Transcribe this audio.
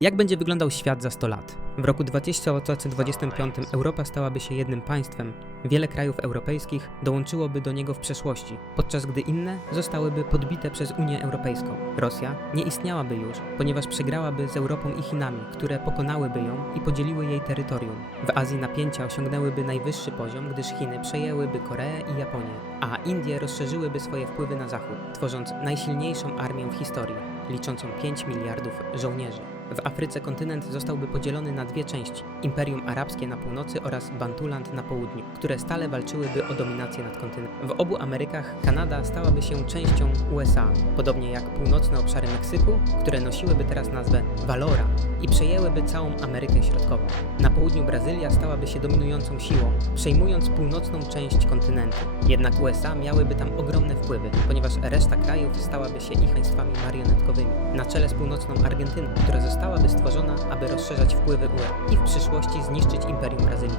Jak będzie wyglądał świat za 100 lat? W roku 2025 Europa stałaby się jednym państwem. Wiele krajów europejskich dołączyłoby do niego w przeszłości, podczas gdy inne zostałyby podbite przez Unię Europejską. Rosja nie istniałaby już, ponieważ przegrałaby z Europą i Chinami, które pokonałyby ją i podzieliły jej terytorium. W Azji napięcia osiągnęłyby najwyższy poziom, gdyż Chiny przejęłyby Koreę i Japonię, a Indie rozszerzyłyby swoje wpływy na zachód, tworząc najsilniejszą armię w historii, liczącą 5 miliardów żołnierzy. W Afryce kontynent zostałby podzielony na dwie części: Imperium Arabskie na północy oraz Bantuland na południu, które stale walczyłyby o dominację nad kontynentem. W obu Amerykach Kanada stałaby się częścią USA, podobnie jak północne obszary Meksyku, które nosiłyby teraz nazwę Valora i przejęłyby całą Amerykę Środkową. Na południu Brazylia stałaby się dominującą siłą, przejmując północną część kontynentu. Jednak USA miałyby tam ogromne wpływy, ponieważ reszta krajów stałaby się ich państwami marionetkowymi. Na czele z północną Argentyną, która zostałaby stworzona, aby rozszerzać wpływy UE i w przyszłości zniszczyć Imperium Brazylii.